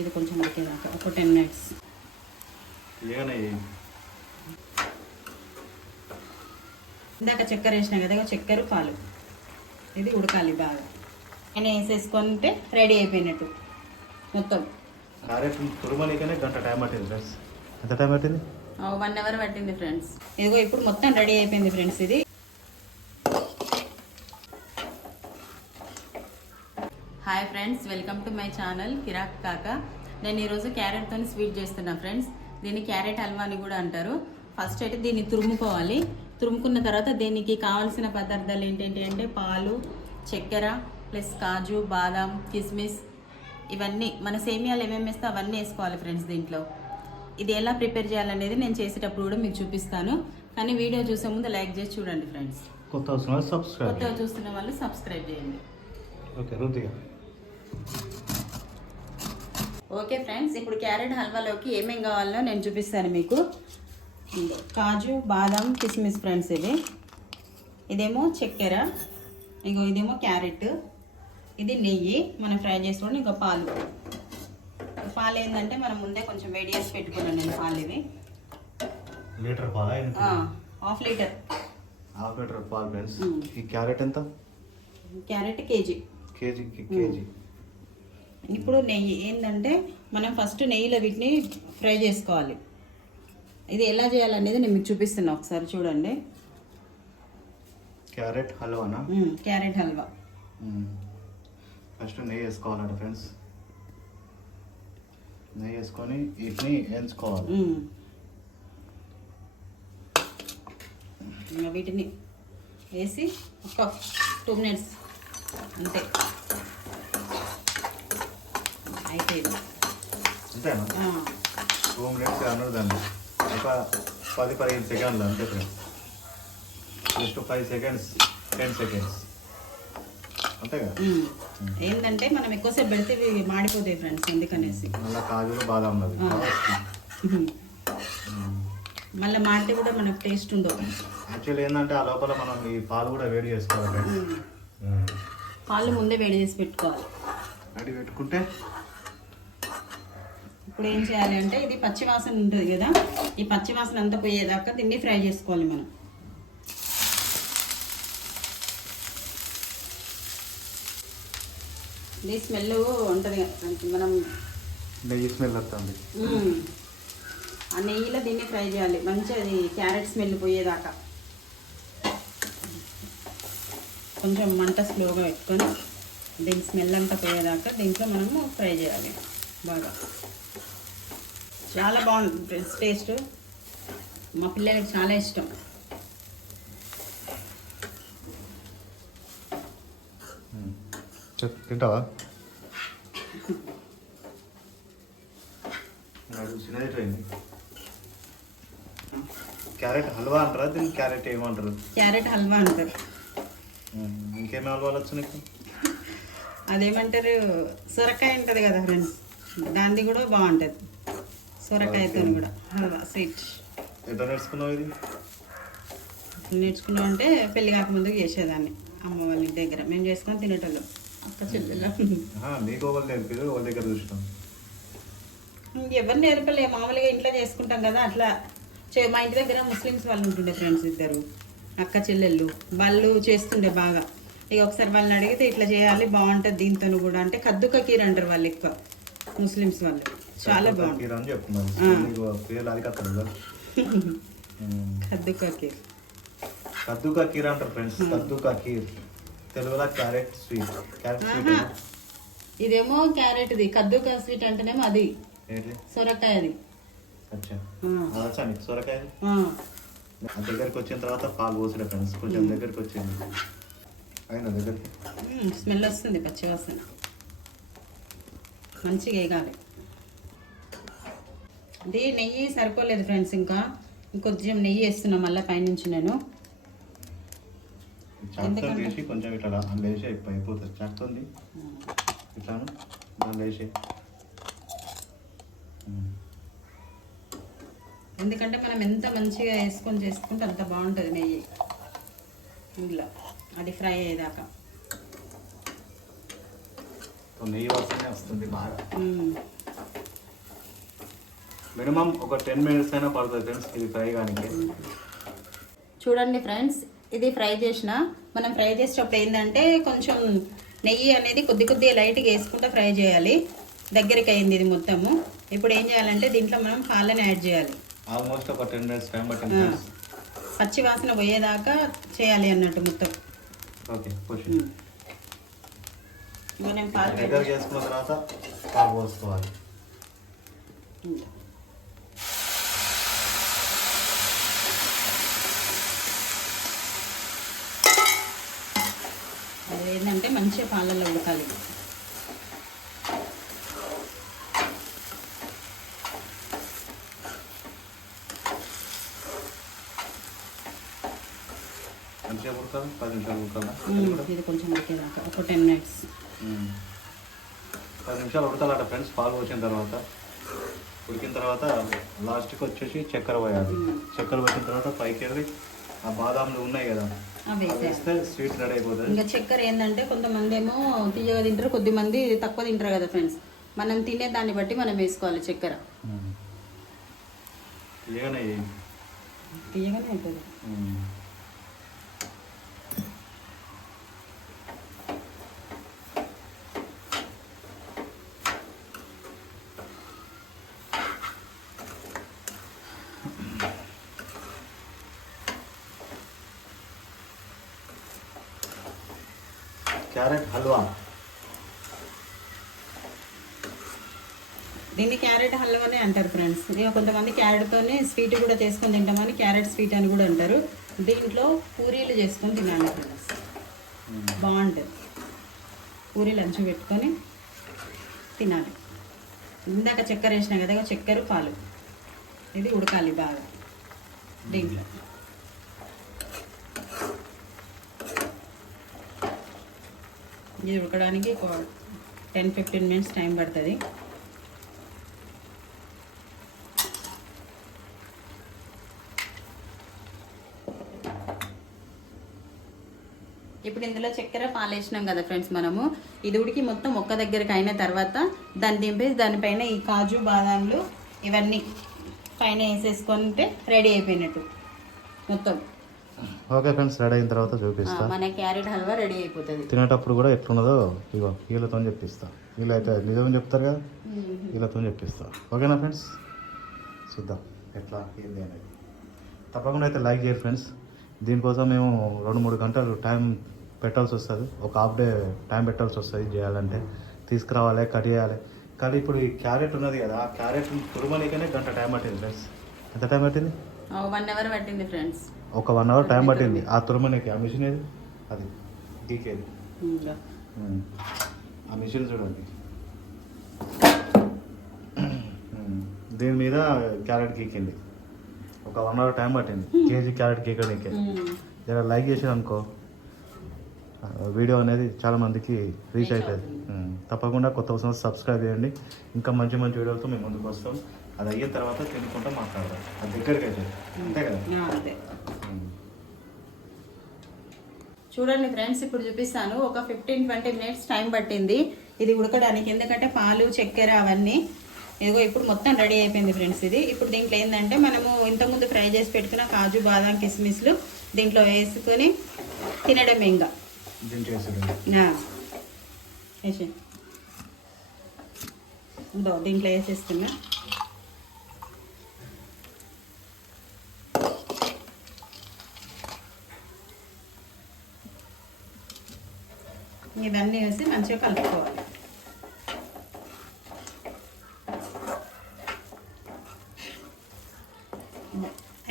ఇది కొంచెం ఉడికేదాకా ఒక 10 minutes. ఇందాక చక్కెర వేసినా కదా, చక్కెర పాలు ఇది ఉడకాలి బాగా. నేను వేసేసుకుంటే రెడీ అయిపోయినట్టు మొత్తం. తురుమనికనే గంట టైం పట్టింది ఫ్రెండ్స్. ఎంత టైం పట్టింది? 1 hour పట్టింది ఫ్రెండ్స్. ఇదిగో ఇప్పుడు మొత్తం రెడీ అయిపోయింది ఫ్రెండ్స్. ఇది hi friends, welcome to my channel Kirak Kaka. నేను ఈరోజు క్యారెట్తో స్వీట్ చేస్తున్నాను ఫ్రెండ్స్. దీన్ని క్యారెట్ హల్వా అని కూడా అంటారు. ఫస్ట్ అయితే దీన్ని తురుముకోవాలి. తురుముకున్న తర్వాత దీనికి కావాల్సిన పదార్థాలు ఏంటంటే అంటే పాలు, చక్కెర ప్లస్ కాజు, బాదాం, కిస్మిస్, ఇవన్నీ మన సేమియాలు ఏమేమి వేస్తే అవన్నీ వేసుకోవాలి ఫ్రెండ్స్ దీంట్లో. ఇది ఎలా ప్రిపేర్ చేయాలనేది నేను చేసేటప్పుడు కూడా మీకు చూపిస్తాను. కానీ వీడియో చూసే ముందు లైక్ చేసి చూడండి ఫ్రెండ్స్. కొత్తగా చూస్తున్న వాళ్ళు సబ్స్క్రైబ్ చేయండి. ఓకే ఫ్రెండ్స్, ఇప్పుడు క్యారెట్ హల్వాలోకి ఏమేం కావాలో నేను చూపిస్తాను మీకు. కాజు, బాదం, కిస్మిస్ ఫ్రెండ్స్. ఇదేమో చక్కెర, ఇంకో ఇదేమో క్యారెట్, ఇది నెయ్యి మనం ఫ్రై చేసుకోండి. ఇంకా పాలు ఏంటంటే మనం ముందే కొంచెం వేడి చేసి పెట్టుకున్నాను నేను. పాలు ఇవి లీటర్ పాలు, హాఫ్ లీటర్ పాలు ఫ్రెండ్స్. ఈ క్యారెట్ ఎంత? Carrot KG. ఇప్పుడు నెయ్యి ఏంటంటే మనం ఫస్ట్ నెయ్యిలో వీటిని ఫ్రై చేసుకోవాలి. ఇది ఎలా చేయాలనేది నేను మీకు చూపిస్తున్నా, ఒకసారి చూడండి. క్యారెట్ హల్వానా? క్యారెట్ హల్వా. ఫస్ట్ నెయ్యి వేసుకోవాలంట ఫ్రెండ్స్. నెయ్యి వేసుకొని వీటిని వేయించుకోవాలి. వీటిని వేసి ఒక 2 minutes అంతే అయిపోయింది. అంతేనా? 2 minutes అన్నారు దాన్ని. ఒక 10-15 సెకండ్లు అంతే ఫ్రెండ్స్. జస్ట్ 5 seconds 10 seconds అంతేగా. ఏంటంటే మనం ఎక్కువసేపు పెడితే ఇవి మాడిపోతాయి ఫ్రెండ్స్, అందుకనేసి. మళ్ళీ కాజులు, బాదం మళ్ళీ మాడితే కూడా మనకు టేస్ట్ ఉండవు. యాక్చువల్లీ ఏంటంటే ఆ లోపల మనం ఈ పాలు కూడా వేడి చేసుకోవాలి. పాలు ముందే వేడి చేసి పెట్టుకోవాలి. వేడి పెట్టుకుంటే ఇప్పుడు ఏం చేయాలి అంటే ఇది పచ్చివాసన ఉంటుంది కదా, ఈ పచ్చివాసన అంతా పోయేదాకా దీన్ని ఫ్రై చేసుకోవాలి మనం. ఇది స్మెల్ ఉంటుంది మనం నెయ్యి స్మెల్ వస్తుంది. ఆ నెయ్యిలో దీన్ని ఫ్రై చేయాలి మంచిగా, అది క్యారెట్ స్మెల్ పోయేదాకా. కొంచెం మంట స్లోగా పెట్టుకొని దీని స్మెల్ అంతా పోయేదాకా దీంట్లో మనము ఫ్రై చేయాలి బాగా. చాలా బాగుంటుంది టేస్ట్, మా పిల్లలకి చాలా ఇష్టం. తింటావా? క్యారెట్ హల్వా అంటారా దీన్ని? క్యారెట్ ఏమంటారు? క్యారెట్ హల్వా అంటారు. ఇంకేమి హల్వాలు వచ్చు నీకు? అదేమంటారు, సొరకాయ ఉంటుంది కదా ఫ్రెండ్స్, దాన్ని కూడా బాగుంటుంది. సొరకాయతో కూడా హల్వా స్వీట్. ఎట్లా నేర్చుకున్నావు ఇది? నేర్చుకున్నావు అంటే పెళ్ళి కాకముందుకు చేసేదాన్ని అమ్మ వాళ్ళ ఇంటి దగ్గర. మేము చేసుకొని తినేటోళ్ళం అక్క చెల్లెలు. మీకు ఒకరు నేర్పారు, వాళ్ళ దగ్గర చూసినాం. ఎవరు నేర్పలే, మామూలుగా ఇంట్లో చేసుకుంటాం కదా అట్లా. మా ఇంటి దగ్గర ముస్లిమ్స్ వాళ్ళు ఉంటుండే ఫ్రెండ్స్, ఇద్దరు అక్క చెల్లెళ్ళు. వాళ్ళు చేస్తుండే బాగా. ఇక ఒకసారి వాళ్ళని అడిగితే ఇట్లా చేయాలి బాగుంటుంది దీంతో కూడా అంటే కద్దుకా కీర్ అంటారు వాళ్ళు ఎక్కువ, ముస్లిమ్స్ వాళ్ళు. చాలా బాగుంటుంది కద్దుకా కీర్. కద్దుకా కీర్ అంటారు ఫ్రెండ్స్. కద్దుకా కీర్ తెలుగులో క్యారెట్ స్వీట్. క్యారెట్ స్వీట్ ఇదేమో క్యారెట్ది, కద్దుకా స్వీట్ అంటేనేమో అది సొరకాయది. సొరకాయ దగ్గరికి వచ్చిన తర్వాత పాలు పోసిన ఫ్రెండ్స్. కొంచెం దగ్గరికి వచ్చింది, అయినా దగ్గరికి స్మెల్ వస్తుంది, పచ్చివాసన మంచిగా వేగాలి. ఇది నెయ్యి సరిపోలేదు ఫ్రెండ్స్, ఇంకా ఇంకొంచెం నెయ్యి వేస్తున్నా మళ్ళీ పైనుంచి నేను. చాక్తో కొంచెం ఇట్లా అందులో వేసి అయిపోతుంది. చాక్తోంది ఇట్లా దాంట్లో వేసి, ఎందుకంటే మనం ఎంత మంచిగా వేసుకొని చేసుకుంటే అంత బాగుంటుంది నెయ్యి ఇందులో. అది ఫ్రై అయ్యేదాకా నెయ్యి వాసనే వస్తుంది బాగా. మ్మ్. మినిమం ఒక 10 minutes అయినా పడుతుంది ఫ్రెండ్స్ ఇది ఫ్రై కానీ. చూడండి ఫ్రెండ్స్, ఇది ఫ్రై చేసిన, మనం ఫ్రై చేసేటప్పుడు ఏంటంటే కొంచెం నెయ్యి అనేది కొద్దిగా లైట్గా వేసుకుంటూ ఫ్రై చేయాలి. దగ్గరికి అయింది ఇది మొత్తము. ఇప్పుడు ఏం చేయాలంటే దీంట్లో మనం పాలను యాడ్ చేయాలి. ఆల్మోస్ట్ ఒక 10 minutes టైం పట్టింది ఫ్రెండ్స్. పచ్చి వాసన పోయేదాకా చేయాలి అన్నట్టు మొత్తం. Okay push. ఇంకా నేను పాలు దగ్గర చేసుకున్న తర్వాత పాలు పోసుకోవాలి. అది ఏంటంటే మంచిగా పాలల్లో ఉడకాలి. మంచిగా ఉడకాలి, 10 నిమిషాలు ఉడకాలా? ఇది కొంచెం ఉడికేదాకా ఒక 10 minutes. 10 నిమిషాలు ఉడకాలట ఫ్రెండ్స్. పాలు పోసిన తర్వాత ఉడికిన తర్వాత లాస్ట్కి వచ్చేసి చక్కెర పోయాలి. చక్కెర పోసిన తర్వాత పైకి వెళ్ళి ఆ బాదాంలు ఉన్నాయి కదా అవి వేస్తే స్వీట్ రెడీ అయిపోతుంది. ఇంకా చక్కెర ఏంటంటే కొంతమంది ఏమో తీయగా తింటారు, కొద్దిమంది తక్కువ తింటారు కదా ఫ్రెండ్స్. మనం తినే దాన్ని బట్టి మనం వేసుకోవాలి చక్కెర. తీయగానే తీయగానే ఉంటుంది. క్యారెట్ హల్వా. దీన్ని క్యారెట్ హల్వానే అంటారు ఫ్రెండ్స్. ఇక కొంతమంది క్యారెట్తోనే స్వీట్ కూడా చేసుకొని తింటామని క్యారెట్ స్వీట్ అని కూడా అంటారు. దీంట్లో పూరీలు చేసుకొని తినాలి ఫ్రెండ్స్, బాగుంటుంది. పూరీలు అంచు పెట్టుకొని తినాలి. ఇందాక చక్కెర వేసినా కదా, చక్కెర పాలు ఇది ఉడకాలి బాగా దీంట్లో. ఇది ఉడకడానికి ఒక 10-15 minutes టైం పడుతుంది. ఇప్పుడు ఇందులో చక్కెర పాలు వేసినాం కదా ఫ్రెండ్స్ మనము. ఇది ఉడికి మొత్తం ఒక్క దగ్గరికి అయిన తర్వాత దాన్ని దింపేసి దానిపైన ఈ కాజు బాదాంలు ఇవన్నీ పైన వేసేసుకుంటే రెడీ అయిపోయినట్టు మొత్తం. ఓకే ఫ్రెండ్స్, రెడీ అయిన తర్వాత చూపిస్తా. మన క్యారెట్ హల్వా రెడీ అయిపోతుంది. తినేటప్పుడు కూడా ఎట్లున్నదో ఇగో వీళ్ళతో చెప్పిస్తా. వీళ్ళైతే నిజం చెప్తారు కదా, వీళ్ళతో చెప్పిస్తా. ఓకేనా ఫ్రెండ్స్, చూద్దాం ఎట్లా ఏంది అనేది. తప్పకుండా అయితే లైక్ చేయండి ఫ్రెండ్స్. దీనికోసం మేము 2-3 గంటలు టైం పెట్టాల్సి వస్తుంది. ఒక హాఫ్ డే టైం పెట్టాల్సి వస్తుంది చేయాలంటే. తీసుకురావాలి, కట్ చేయాలి. కానీ ఇప్పుడు ఈ క్యారెట్ ఉన్నది కదా, ఆ క్యారెట్ తురుమనికనే గంట టైం పట్టింది ఫ్రెండ్స్. ఎంత టైం పట్టింది? 1 hour పట్టింది ఫ్రెండ్స్. ఒక 1 hour టైం పట్టింది ఆ తురుమనికి. ఆ మిషన్ ఏది, అది గీకేది. ఆ మిషన్ చూడండి. దీని మీద క్యారెట్ గీకింది. ఒక 1 hour టైం పట్టింది కేజీ క్యారెట్ గీకడానికి. జర లైక్ చేసారు అనుకో, వీడియో అనేది చాలా మందికి రీచ్ అవుతుంది. తప్పకుండా కొత్త కోసం సబ్స్క్రైబ్ చేయండి. ఇంకా మంచి మంచి వీడియోలతో మేము ముందుకు వస్తాం. అది అయిన తర్వాత తినుకుంటా మాట్లాడదాం. అది దగ్గరికి అయితే అంతే కదా. చూడండి ఫ్రెండ్స్, ఇప్పుడు చూపిస్తాను. ఒక 15-20 minutes టైం పట్టింది ఇది ఉడకడానికి. ఎందుకంటే పాలు, చక్కెర అవన్నీ ఇదిగో ఇప్పుడు మొత్తం రెడీ అయిపోయింది ఫ్రెండ్స్. ఇది ఇప్పుడు దీంట్లో ఏంటంటే మనము ఇంతకుముందు ఫ్రై చేసి పెట్టుకున్న కాజు, బాదాం, కిస్మిస్లు దీంట్లో వేసుకొని తినడం. ఇంకా వేసే దీంట్లో వేసేస్తున్నా. ఇవన్నీ వేసి మంచిగా కలుపుకోవాలి.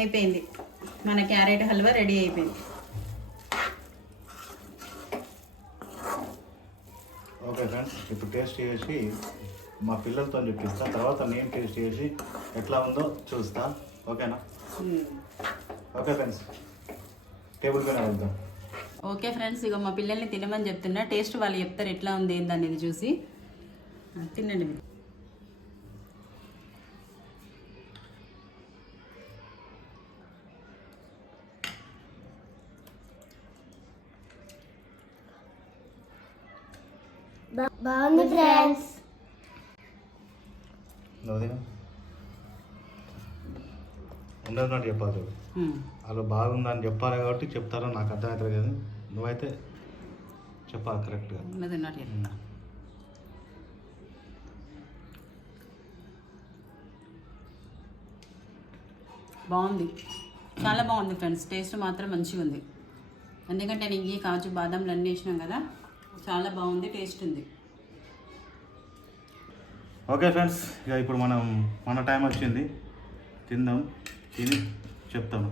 అయిపోయింది, మన క్యారెట్ హల్వా రెడీ అయిపోయింది. ఓకే ఫ్రెండ్స్, ఇప్పుడు టేస్ట్ చేసి మా పిల్లలతో చెప్పిస్తా. తర్వాత నేను టేస్ట్ చేసి ఎట్లా ఉందో చూస్తా. ఓకేనా? ఓకే ఫ్రెండ్స్, టేబుల్ పైన వెళ్దాం. ఓకే ఫ్రెండ్స్, ఇక మా పిల్లల్ని తినమని చెప్తున్నా. టేస్ట్ వాళ్ళు చెప్తారు ఎట్లా ఉంది ఏందనేది చూసి. తినండి మీరు. బాగుంది ఫ్రెండ్స్. ఉండదు నాకు చెప్పాలి చూడు. వాళ్ళు బాగుందని చెప్పాలి కాబట్టి చెప్తారో నాకు అర్థమవుతుంది కానీ నువ్వైతే చెప్పాలి కరెక్ట్గా. ఉన్నది ఉన్నట్టు చెప్తా. బాగుంది, చాలా బాగుంది ఫ్రెండ్స్. టేస్ట్ మాత్రం మంచిగా ఉంది. ఎందుకంటే నెయ్యి కాజు బాదంలు అన్నీ వేసినాం కదా, చాలా బాగుంది, టేస్ట్ ఉంది. ఓకే ఫ్రెండ్స్, ఇక ఇప్పుడు మన టైం వచ్చింది, తిందాం. తిని చెప్తాను.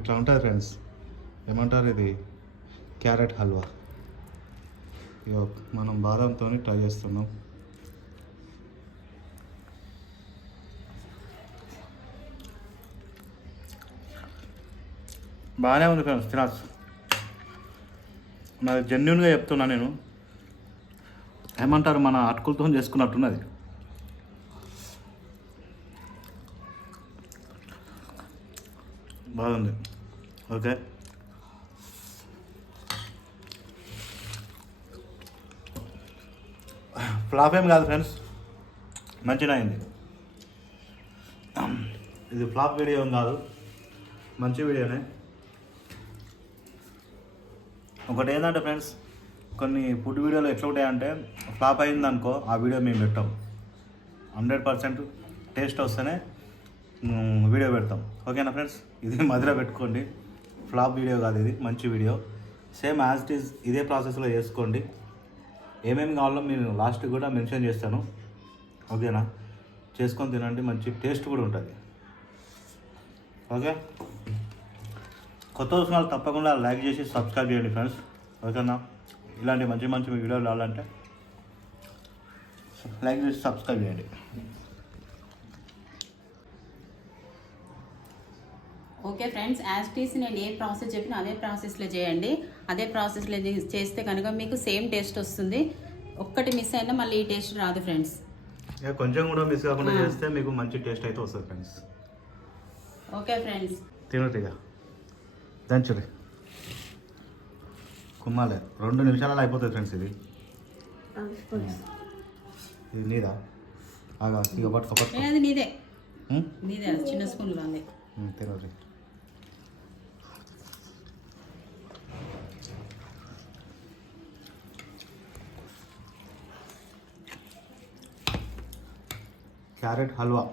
ఇట్లా ఉంటుంది ఫ్రెండ్స్, ఏమంటారు ఇది క్యారెట్ హల్వా. ఇక మనం బాదంతో ట్రై చేస్తున్నాం. బాగానే ఉంది ఫ్రెండ్స్, తినచ్చు. నాకు జెన్యున్గా చెప్తున్నా నేను, ఏమంటారు మన అటుకులతో చేసుకున్నట్టున్నది. బాగుంది. ఓకే, ఫ్లాప్ ఏం కాదు ఫ్రెండ్స్, మంచిగా అయింది. ఇది ఫ్లాప్ వీడియో ఏం కాదు, మంచి వీడియోనే. ఒకటి ఏంటంటే ఫ్రెండ్స్, కొన్ని ఫుడ్ వీడియోలు ఎట్లా ఉంటాయంటే ఫ్లాప్ అయిందనుకో ఆ వీడియో మేము పెట్టాం. 100% టేస్ట్ వస్తేనే వీడియో పెడతాం. ఓకేనా ఫ్రెండ్స్, ఇది మధ్యలో పెట్టుకోండి. ఫ్లాప్ వీడియో కాదు, ఇది మంచి video. Same as it is ఇదే ప్రాసెస్లో చేసుకోండి. ఏమేమి కావాలో నేను లాస్ట్ కూడా మెన్షన్ చేస్తాను. ఓకేనా, చేసుకొని తినండి, మంచి టేస్ట్ కూడా ఉంటుంది. ఓకే, కొత్త వాళ్ళు తప్పకుండా లైక్ చేసి సబ్స్క్రైబ్ చేయండి ఫ్రెండ్స్. ఓకేనా, ఇలాంటి మంచి మంచి వీడియోలు రావాలంటే లైక్ చేసి సబ్స్క్రైబ్ చేయండి. ఓకే ఫ్రెండ్స్, యాజ్ టీస్ నేను ఏ ప్రాసెస్ చెప్పినా అదే ప్రాసెస్లో చేయండి. అదే ప్రాసెస్లో చేస్తే కనుక మీకు సేమ్ టేస్ట్ వస్తుంది. ఒక్కటి మిస్ అయినా మళ్ళీ ఈ టేస్ట్ రాదు ఫ్రెండ్స్. ఇక కొంచెం కూడా మిస్ కాకుండా చేస్తే మీకు మంచి టేస్ట్ అయితే వస్తుంది ఫ్రెండ్స్. ఓకే ఫ్రెండ్స్, తినట్టుగా దంచుడి కుమ్మాలే, 2 నిమిషాలలో అయిపోతుంది ఫ్రెండ్స్. ఇది నీదా? ఆగా ఇక పట్టుకో. అది నీదే, నీదే, చిన్న స్పూన్లు అందే. తినరు. క్యారెట్ హల్వా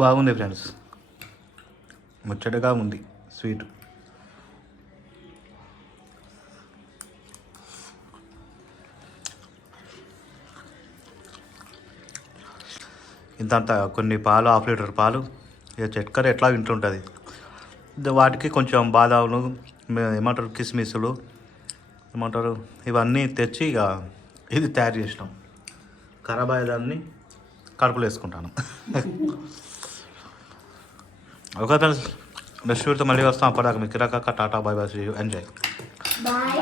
బాగుంది ఫ్రెండ్స్, ముచ్చటగా ఉంది స్వీట్. ఇంతంత కొన్ని పాలు, 1/2 లీటర్ పాలు. ఇక చక్కెర ఎట్లా ఇంటుంటుంది, వాటికి కొంచెం బాదాములు, ఏమంటారు కిస్మిస్లు ఏమంటారు, ఇవన్నీ తెచ్చి ఇక ఇది తయారు చేసినాం. ఖరాబ్ అయ్యేదాన్ని కడుపులో వేసుకుంటాను. ఓకే ఫ్రెండ్స్, నెక్స్ట్ వీడియోతో మళ్ళీ వస్తాం. అప్పటిదాకా మీకు కిరాక tata, bye bye, enjoy. Bye.